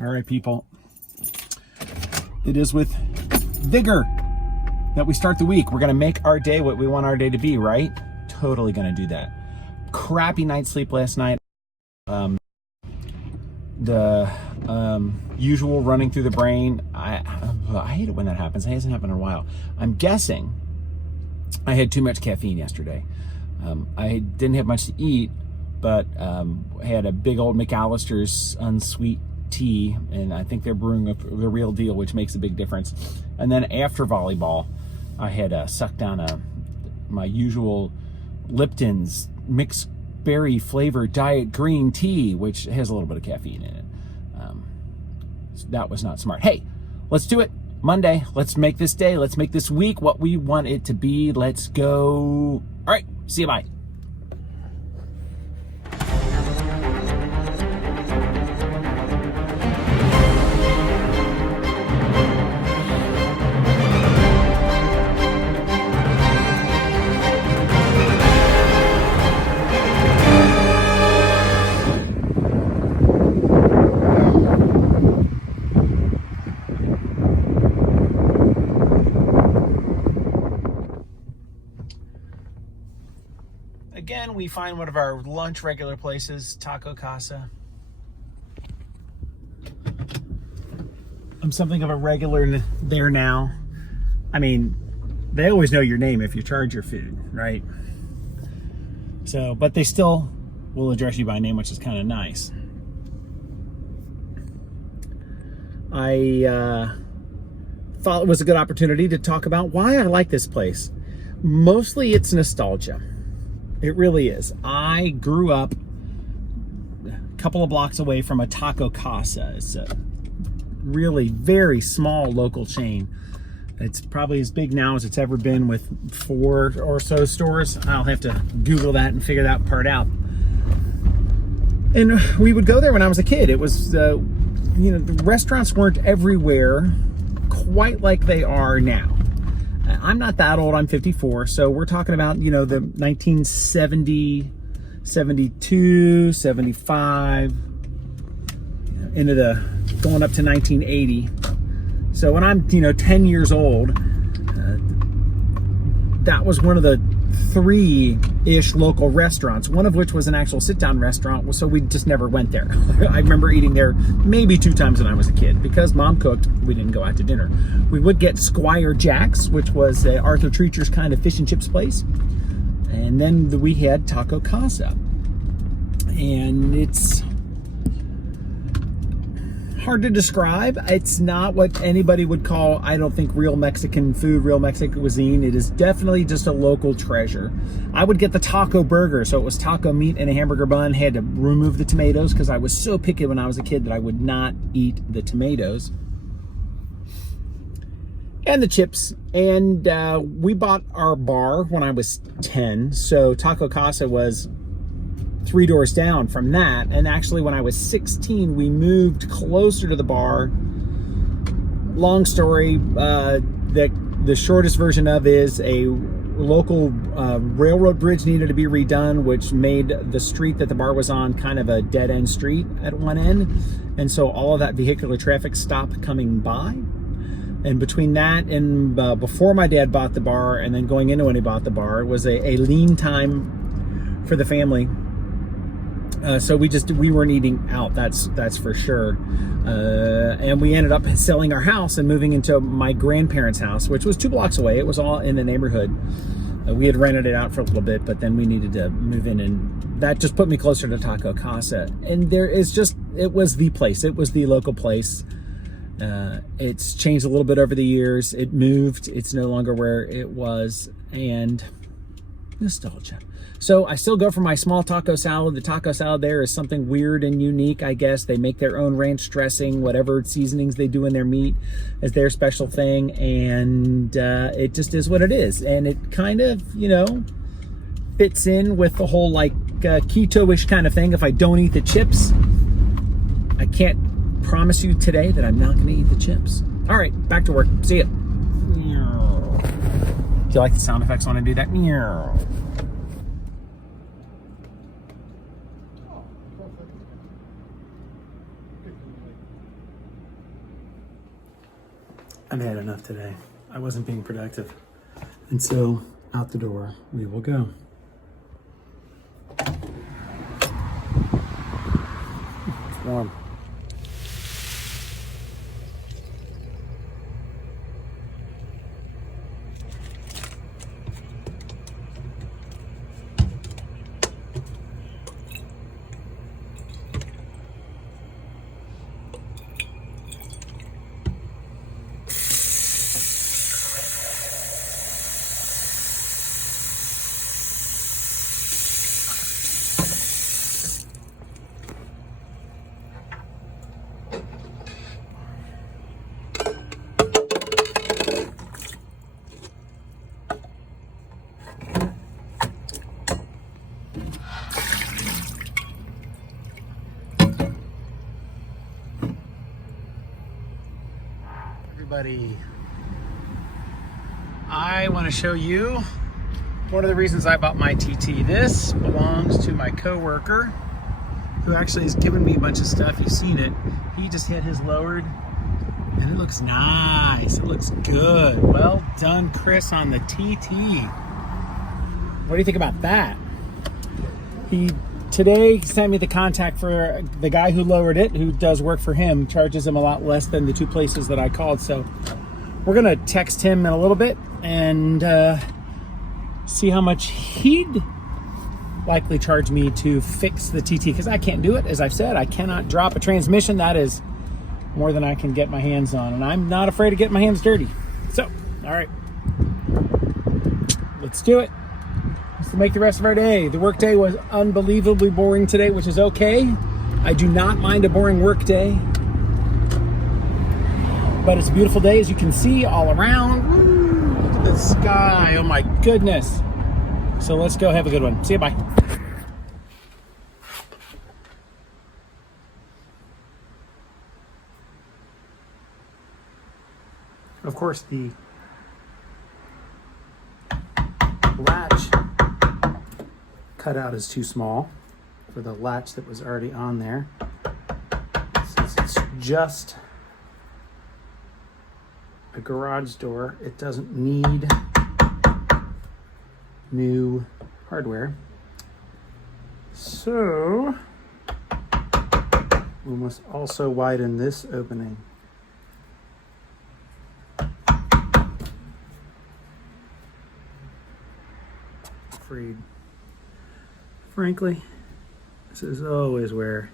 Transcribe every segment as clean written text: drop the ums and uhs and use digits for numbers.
All right, people. It is with vigor that we start the week. We're going to make our day what we want our day to be, right? Totally going to do that. Crappy night's sleep last night. The usual running through the brain. I hate it when that happens. It hasn't happened in a while. I'm guessing I had too much caffeine yesterday. I didn't have much to eat, but I had a big old McAllister's unsweet tea, and I think they're brewing the real deal, which makes a big difference. And then after volleyball, I had sucked down my usual Lipton's mixed berry flavored diet green tea, which has a little bit of caffeine in it. So that was not smart. Hey, let's do it. Monday, let's make this day, let's make this week what we want it to be. Let's go. All right, see you, bye. Again, we find one of our lunch regular places, Taco Casa. I'm something of a regular there now. I mean, they always know your name if you charge your food, right? So, but they still will address you by name, which is kind of nice. I thought it was a good opportunity to talk about why I like this place. Mostly it's nostalgia. It really is. I grew up a couple of blocks away from a Taco Casa. It's a really very small local chain. It's probably as big now as it's ever been, with 4 or so stores. I'll have to Google that and figure that part out. And we would go there when I was a kid. It was, the restaurants weren't everywhere quite like they are now. I'm not that old, I'm 54, so we're talking about, the 1970, 72, 75, into going up to 1980. So when I'm, 10 years old, that was one of the 3-ish local restaurants, one of which was an actual sit-down restaurant, so we just never went there. I remember eating there maybe 2 times when I was a kid. Because Mom cooked, we didn't go out to dinner. We would get Squire Jack's, which was Arthur Treacher's kind of fish and chips place. And then we had Taco Casa. And it's hard to describe. It's not what anybody would call, I don't think, real Mexican food, real Mexican cuisine. It is definitely just a local treasure. I would get the taco burger, so it was taco meat and a hamburger bun. Had to remove the tomatoes because I was so picky when I was a kid that I would not eat the tomatoes. And the chips. And we bought our bar when I was 10, so Taco Casa was 3 doors down from that. And actually when I was 16, we moved closer to the bar. Long story, the shortest version of is a local railroad bridge needed to be redone, which made the street that the bar was on kind of a dead-end street at one end. And so all of that vehicular traffic stopped coming by. And between that and before my dad bought the bar and then going into when he bought the bar, it was a lean time for the family. So we weren't eating out, that's for sure. And we ended up selling our house and moving into my grandparents' house, which was 2 blocks away. It was all in the neighborhood. We had rented it out for a little bit, but then we needed to move in, and that just put me closer to Taco Casa. And it was the place. It was the local place. It's changed a little bit over the years. It moved. It's no longer where it was, and nostalgia. So I still go for my small taco salad. The taco salad there is something weird and unique, I guess. They make their own ranch dressing, whatever seasonings they do in their meat is their special thing. And it just is what it is. And it kind of, fits in with the whole keto-ish kind of thing. If I don't eat the chips, I can't promise you today that I'm not going to eat the chips. All right, back to work. See ya. Do you like the sound effects when I do that? I've had enough today. I wasn't being productive. And so out the door we will go. It's warm. Everybody, I want to show you one of the reasons I bought my TT. This belongs to my coworker who actually has given me a bunch of stuff. You've seen it. He just had his lowered and it looks nice. It looks good. Well done, Chris, on the TT. What do you think about that? He today sent me the contact for the guy who lowered it, who does work for him, charges him a lot less than the two places that I called. So we're gonna text him in a little bit and see how much he'd likely charge me to fix the TT, because I can't do it. As I've said, I cannot drop a transmission. That is more than I can get my hands on, and I'm not afraid of getting my hands dirty. So, all right, let's do it. To make the rest of our day. The work day was unbelievably boring today, which is okay. I do not mind a boring work day, but it's a beautiful day, as you can see all around. Woo, look at the sky. Oh my goodness. So let's go have a good one. See you, bye. Of course, the latch cutout is too small for the latch that was already on there. Since it's just a garage door, it doesn't need new hardware. So we must also widen this opening. Afraid. Frankly, this is always where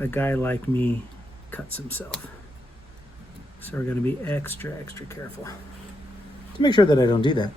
a guy like me cuts himself. So we're going to be extra careful to make sure that I don't do that.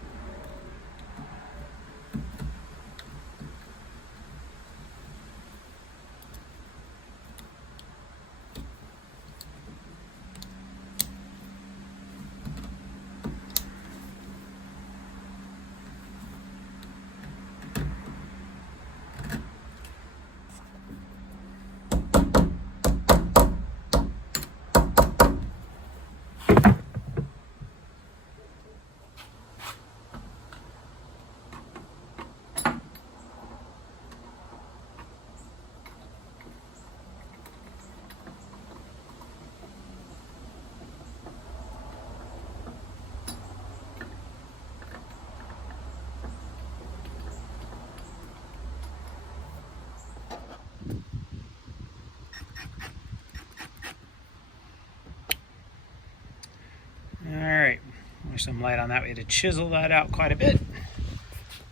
Alright, there's some light on that. We had to chisel that out quite a bit.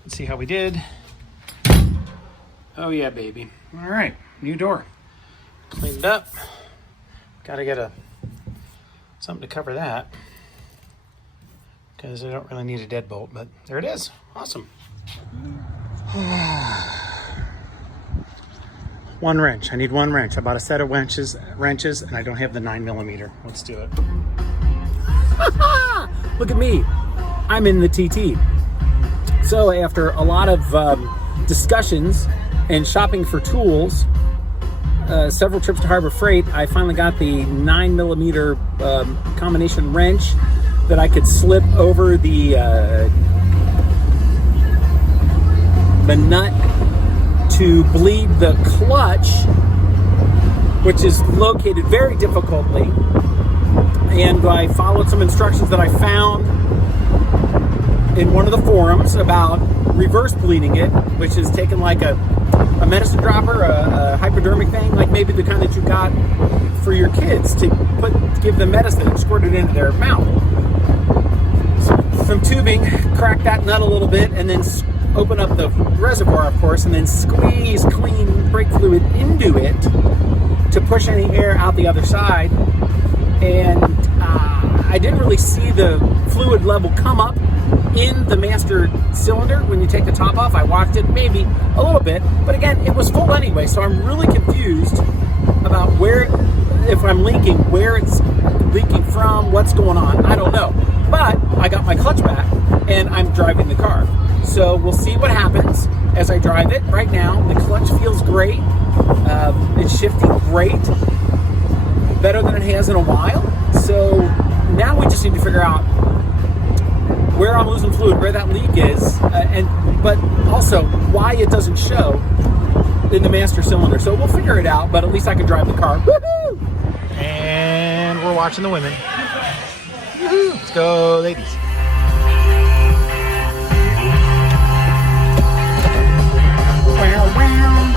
Let's see how we did. Oh yeah, baby. Alright, new door. Cleaned up. Gotta get something to cover that, because I don't really need a deadbolt, but there it is. Awesome. One wrench. I need one wrench. I bought a set of wrenches, and I don't have the 9mm. Let's do it. Look at me. I'm in the TT. So after a lot of discussions and shopping for tools, several trips to Harbor Freight, I finally got the 9mm combination wrench that I could slip over the nut to bleed the clutch which is located very difficultly. And I followed some instructions that I found in one of the forums about reverse bleeding it, which is taking like a medicine dropper, a hypodermic thing, like maybe the kind that you got for your kids to give them medicine and squirt it into their mouth. Some tubing, crack that nut a little bit, and then open up the reservoir, of course, and then squeeze clean brake fluid into it to push any air out the other side. And I didn't really see the fluid level come up in the master cylinder when you take the top off. I watched it maybe a little bit, but again, it was full anyway, so I'm really confused about where, if I'm leaking, where it's leaking from, what's going on. I don't know. But I got my clutch back and I'm driving the car. So we'll see what happens as I drive it. Right now, the clutch feels great. It's shifting great. Better than it has in a while. So now we just need to figure out where I'm losing fluid, where that leak is, but also why it doesn't show in the master cylinder. So we'll figure it out, but at least I can drive the car. Woo-hoo! And we're watching the women. Woo-hoo! Let's go, ladies. Wow, wow.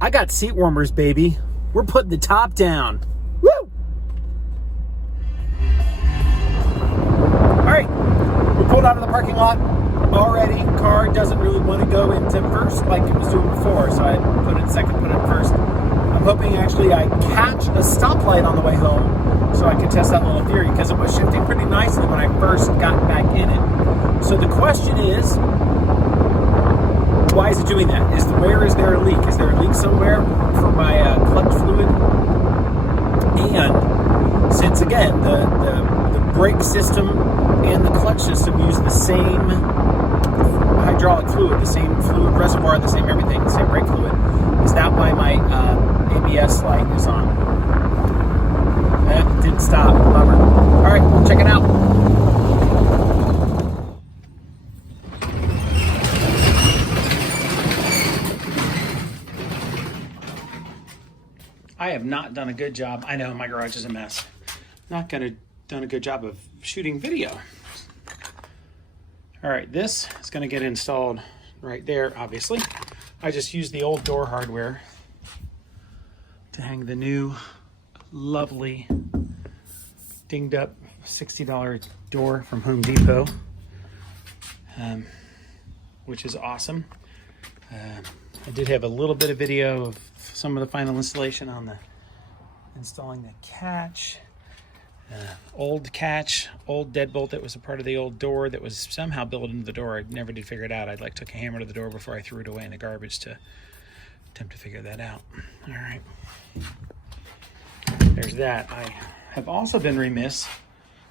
I got seat warmers, baby. We're putting the top down. Woo! All right, we pulled out of the parking lot already. Car doesn't really want to go into first like it was doing before, so I put it second, put it first. I'm hoping actually I catch a stoplight on the way home so I can test that little theory, because it was shifting pretty nicely when I first got back in it. So the question is, why is it doing that? Where is there a leak? Is there a leak somewhere for my clutch fluid? And since again the brake system and the clutch system use the same hydraulic fluid, the same fluid reservoir, the same everything, the same brake fluid, is that why my ABS light is on? It didn't stop. Bummer. All right, we'll check it out. I have not done a good job. I know my garage is a mess. Done a good job of shooting video. All right, this is gonna get installed right there, obviously. I just used the old door hardware to hang the new, lovely, dinged up $60 door from Home Depot, which is awesome. I did have a little bit of video of some of the final installation on the installing the catch, old catch, old deadbolt that was a part of the old door that was somehow built into the door. I never did figure it out. I took a hammer to the door before I threw it away in the garbage to attempt to figure that out. All right, there's that. I have also been remiss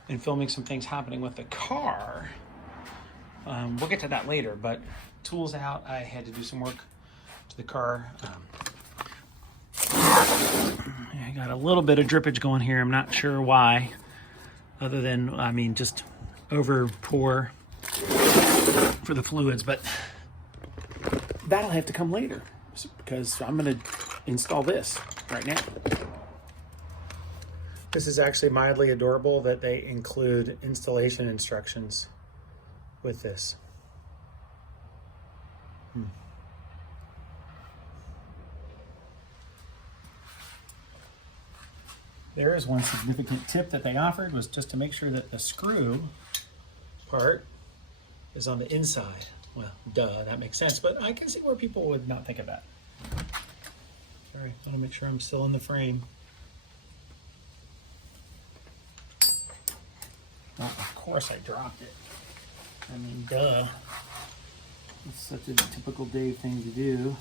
in filming some things happening with the car. We'll get to that later, but tools out. I had to do some work to the car. I got a little bit of drippage going here. I'm not sure why, other than, just over pour for the fluids, but that'll have to come later because I'm going to install this right now. This is actually mildly adorable that they include installation instructions with this. There is one significant tip that they offered, was just to make sure that the screw part is on the inside. Well, duh, that makes sense, but I can see where people would not think of that. Sorry, I want to make sure I'm still in the frame. Oh, of course I dropped it. Duh. It's such a typical Dave thing to do.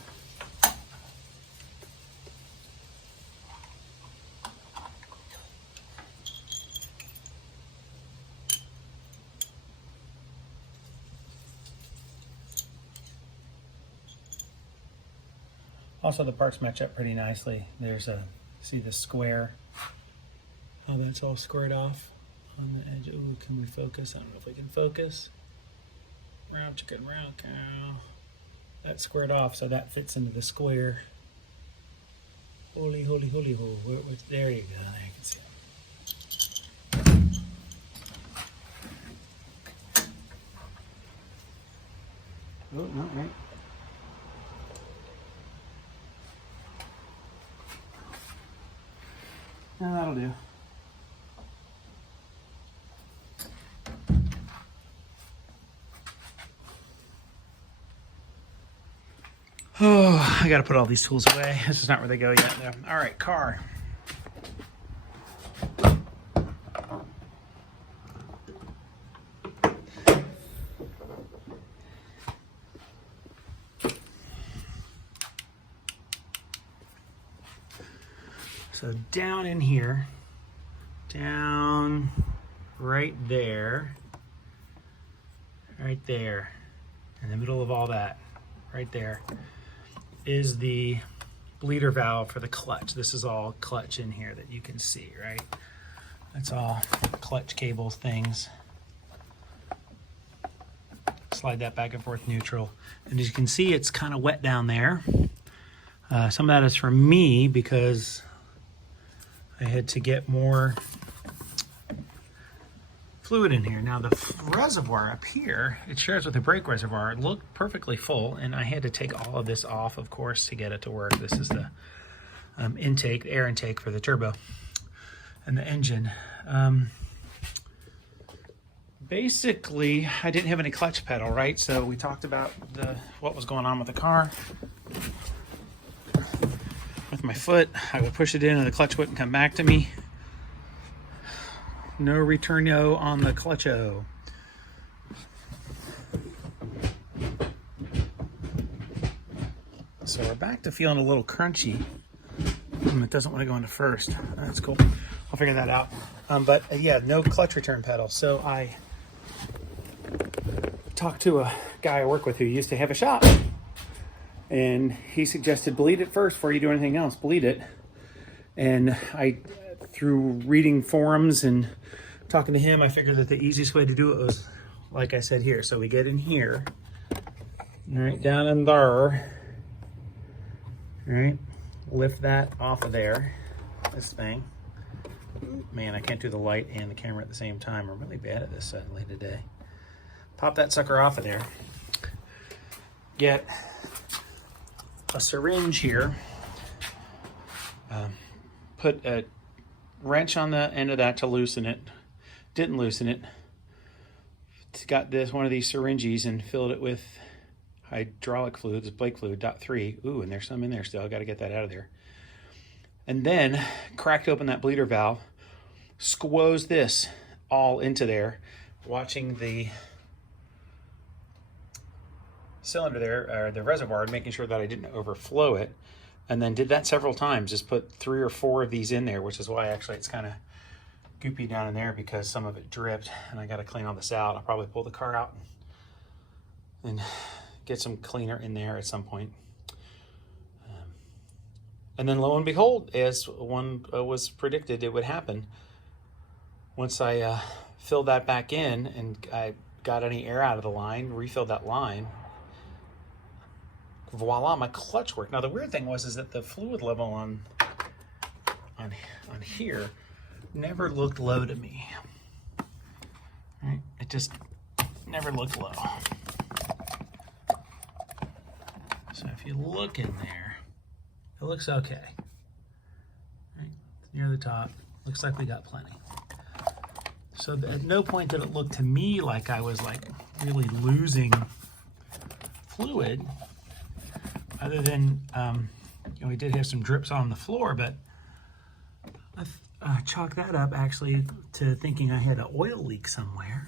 Also, the parts match up pretty nicely. There's see the square, how that's all squared off on the edge. Oh, can we focus? I don't know if we can focus. Round chicken, round cow. That's squared off, so that fits into the square. Holy, holy, holy, holy. There you go. There you can see it. Oh, not right. No, that'll do. Oh, I gotta put all these tools away. This is not where they go yet, though. All right, car. So down in here, down right there, in the middle of all that, right there, is the bleeder valve for the clutch. This is all clutch in here that you can see, right? That's all clutch cables, things. Slide that back and forth neutral. And as you can see, it's kind of wet down there. Some of that is for me because I had to get more fluid in here. Now the reservoir up here, it shares with the brake reservoir. It looked perfectly full, and I had to take all of this off, of course, to get it to work. This is the intake, air intake for the turbo and the engine. Basically, I didn't have any clutch pedal, right? So we talked about what was going on with the car. With my foot, I would push it in and the clutch wouldn't come back to me. No returno on the clutcho. So we're back to feeling a little crunchy. It doesn't want to go into first. That's cool. I'll figure that out. But yeah, no clutch return pedal. So I talked to a guy I work with who used to have a shop. And he suggested bleed it first before you do anything else. Bleed it. And through reading forums and talking to him, I figured that the easiest way to do it was, like I said here. So we get in here, right down in there, right? Lift that off of there, this thing. Man, I can't do the light and the camera at the same time. I'm really bad at this suddenly today. Pop that sucker off of there. Get a syringe here. Put a wrench on the end of that to loosen it. Didn't loosen it. It's got one of these syringes and filled it with hydraulic fluid, this brake fluid, .3. Ooh, and there's some in there still. I got to get that out of there. And then cracked open that bleeder valve, squoze this all into there, watching the cylinder there, or the reservoir, and making sure that I didn't overflow it. And then did that several times, just put 3 or 4 of these in there, which is why actually it's kind of goopy down in there because some of it dripped, and I got to clean all this out. I'll probably pull the car out and get some cleaner in there at some point. And then lo and behold, as one was predicted it would happen, once I filled that back in and I got any air out of the line, refilled that line, voila, my clutch worked. Now the weird thing was that the fluid level on here never looked low to me. Right? It just never looked low. So if you look in there, it looks okay. Right? Near the top, looks like we got plenty. So at no point did it look to me like I was like really losing fluid. Other than, we did have some drips on the floor, but I chalked that up actually to thinking I had an oil leak somewhere.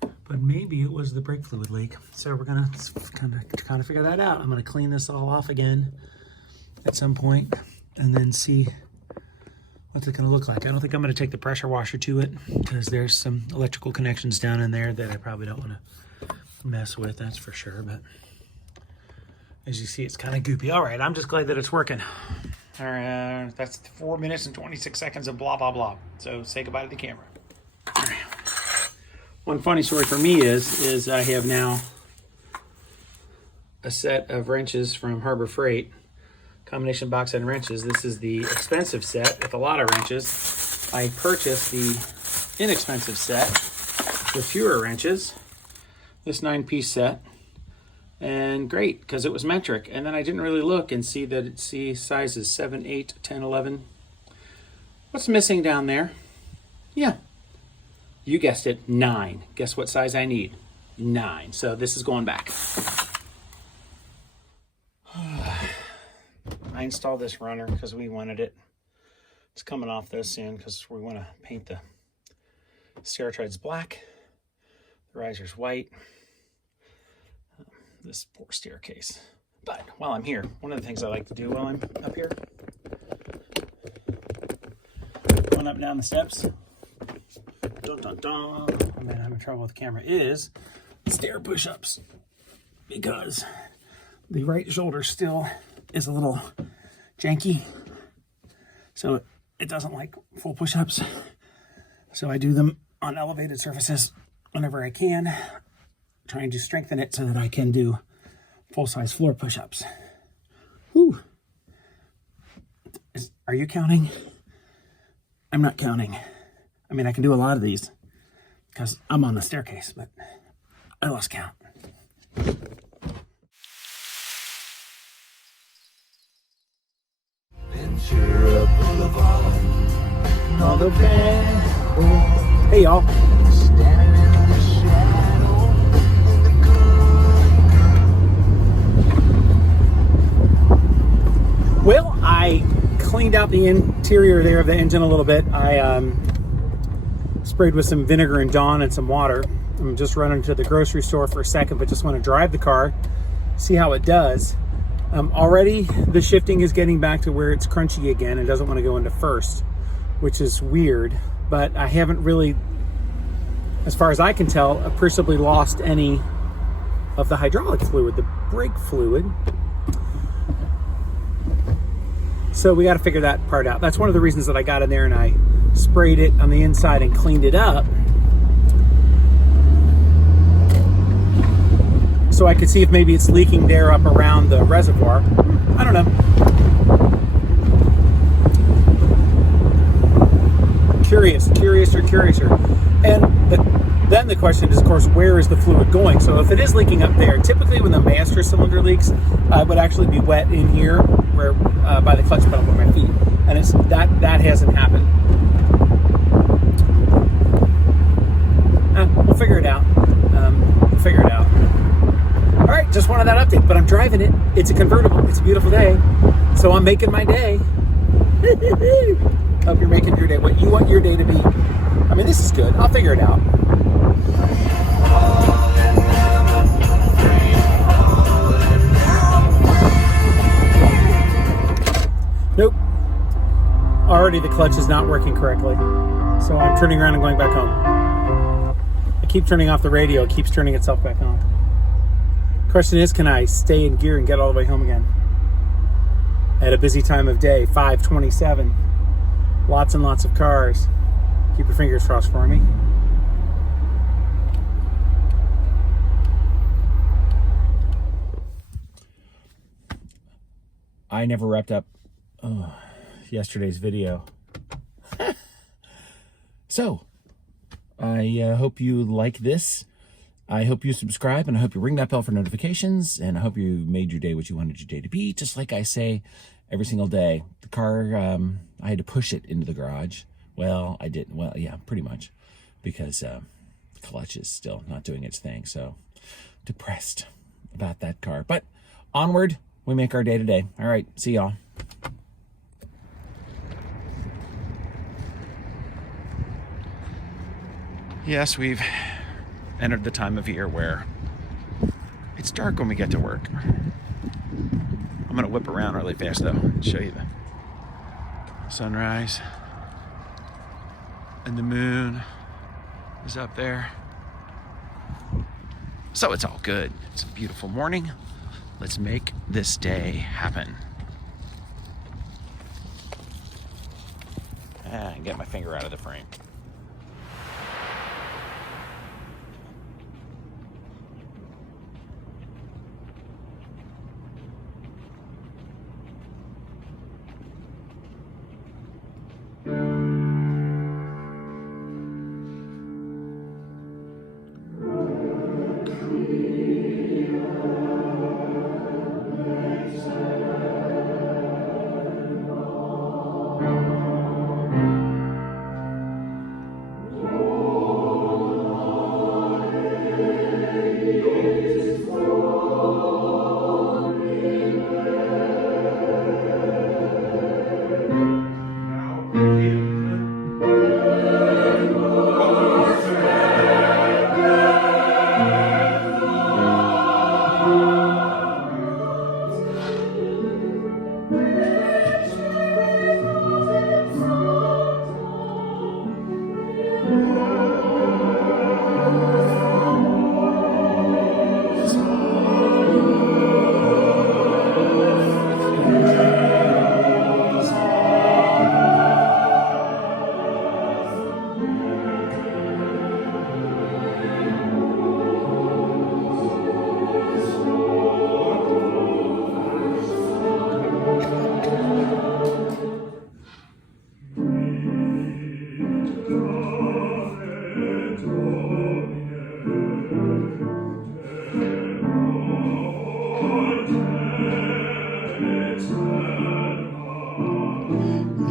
But maybe it was the brake fluid leak. So we're gonna kind of figure that out. I'm gonna clean this all off again at some point and then see what's it gonna look like. I don't think I'm gonna take the pressure washer to it because there's some electrical connections down in there that I probably don't wanna mess with, that's for sure. But as you see, it's kind of goopy. All right, I'm just glad that it's working. All right, that's 4 minutes and 26 seconds of blah, blah, blah. So say goodbye to the camera. One funny story for me is I have now a set of wrenches from Harbor Freight, combination box and wrenches. This is the expensive set with a lot of wrenches. I purchased the inexpensive set with fewer wrenches, this 9-piece set, and great because it was metric. And then I didn't really look and see that it's sizes 7, 8, 10, 11. What's missing down there? Yeah, you guessed it, 9. Guess what size I need? 9. So this is going back. I installed this runner because we wanted it. It's coming off this soon because we want to paint the stair treads black, the risers white, this poor staircase. But while I'm here, one of the things I like to do while I'm up here, going up and down the steps, dun, dun, dun. I'm having trouble with the camera, is stair push-ups, because the right shoulder still is a little janky, so it doesn't like full push-ups. So I do them on elevated surfaces whenever I can, trying to strengthen it so that I can do full-size floor push-ups. Whew. Are you counting? I'm not counting. I mean, I can do a lot of these because I'm on the staircase, but I lost count. Hey y'all. Well, I cleaned out the interior there of the engine a little bit. I sprayed with some vinegar and Dawn and some water. I'm just running to the grocery store for a second, but just want to drive the car, see how it does. Already the shifting is getting back to where it's crunchy again and doesn't want to go into first, which is weird, but I haven't really, as far as I can tell, appreciably lost any of the hydraulic fluid, the brake fluid. So we got to figure that part out. That's one of the reasons that I got in there and I sprayed it on the inside and cleaned it up, so I could see if maybe it's leaking there up around the reservoir. I don't know. Curiouser. And then the question is, of course, where is the fluid going? So if it is leaking up there, typically when the master cylinder leaks, it would actually be wet in here, where by the clutch pedal by my feet, and it's that hasn't happened. We'll figure it out. All right, just wanted that update, but I'm driving it. It's a convertible. It's a beautiful day, so I'm making my day. Hope you're making your day what you want your day to be. I mean, this is good. I'll figure it out. Nope. Already the clutch is not working correctly, so I'm turning around and going back home. I keep turning off the radio. It keeps turning itself back on. Question is, can I stay in gear and get all the way home again? At a busy time of day, 5:27. Lots and lots of cars. Keep your fingers crossed for me. I never wrapped up yesterday's video. So, I hope you like this. I hope you subscribe, and I hope you ring that bell for notifications, and I hope you made your day what you wanted your day to be, just like I say every single day. The car, I had to push it into the garage. Well, I didn't. Well, yeah, pretty much, because the clutch is still not doing its thing. So depressed about that car. But onward, we make our day today. All right, see y'all. Yes, we've entered the time of year where it's dark when we get to work. I'm gonna whip around really fast though and show you the sunrise, and the moon is up there. So it's all good. It's a beautiful morning. Let's make this day happen. And get my finger out of the frame.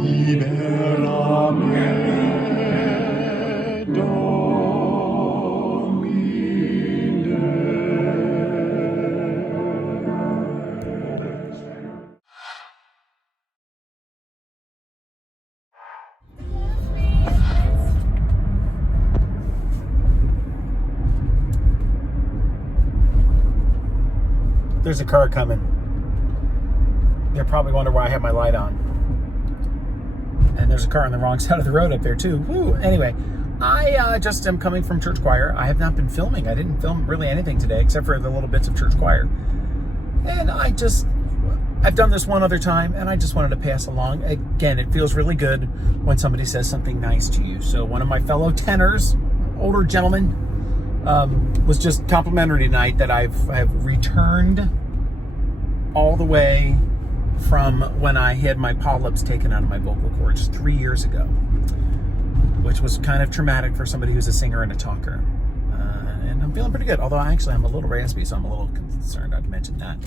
Viva There's a car coming. They're probably wondering why I have my light on. And there's a car on the wrong side of the road up there too. Woo. Anyway, I just am coming from church choir. I have not been filming. I didn't film really anything today except for the little bits of church choir. And I've done this one other time, and I just wanted to pass along. Again, it feels really good when somebody says something nice to you. So one of my fellow tenors, older gentleman, was just complimentary tonight that I've returned all the way from when I had my polyps taken out of my vocal cords 3 years ago, which was kind of traumatic for somebody who's a singer and a talker. And I'm feeling pretty good, although I'm a little raspy, so I'm a little concerned. I've mentioned that.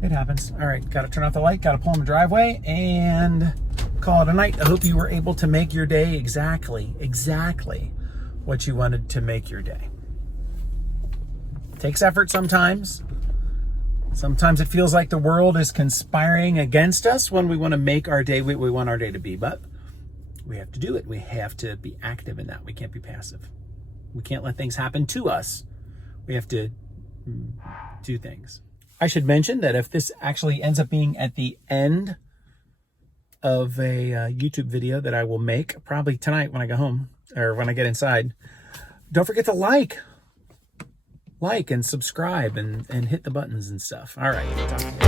It happens. All right, got to turn off the light, got to pull in the driveway, and call it a night. I hope you were able to make your day exactly what you wanted to make your day. Takes effort sometimes. Sometimes it feels like the world is conspiring against us when we want to make our day what we want our day to be, but we have to do it. We have to be active in that. We can't be passive. We can't let things happen to us. We have to do things. I should mention that if this actually ends up being at the end of a YouTube video that I will make probably tonight when I go home or when I get inside, don't forget to like and subscribe and hit the buttons and stuff. All right.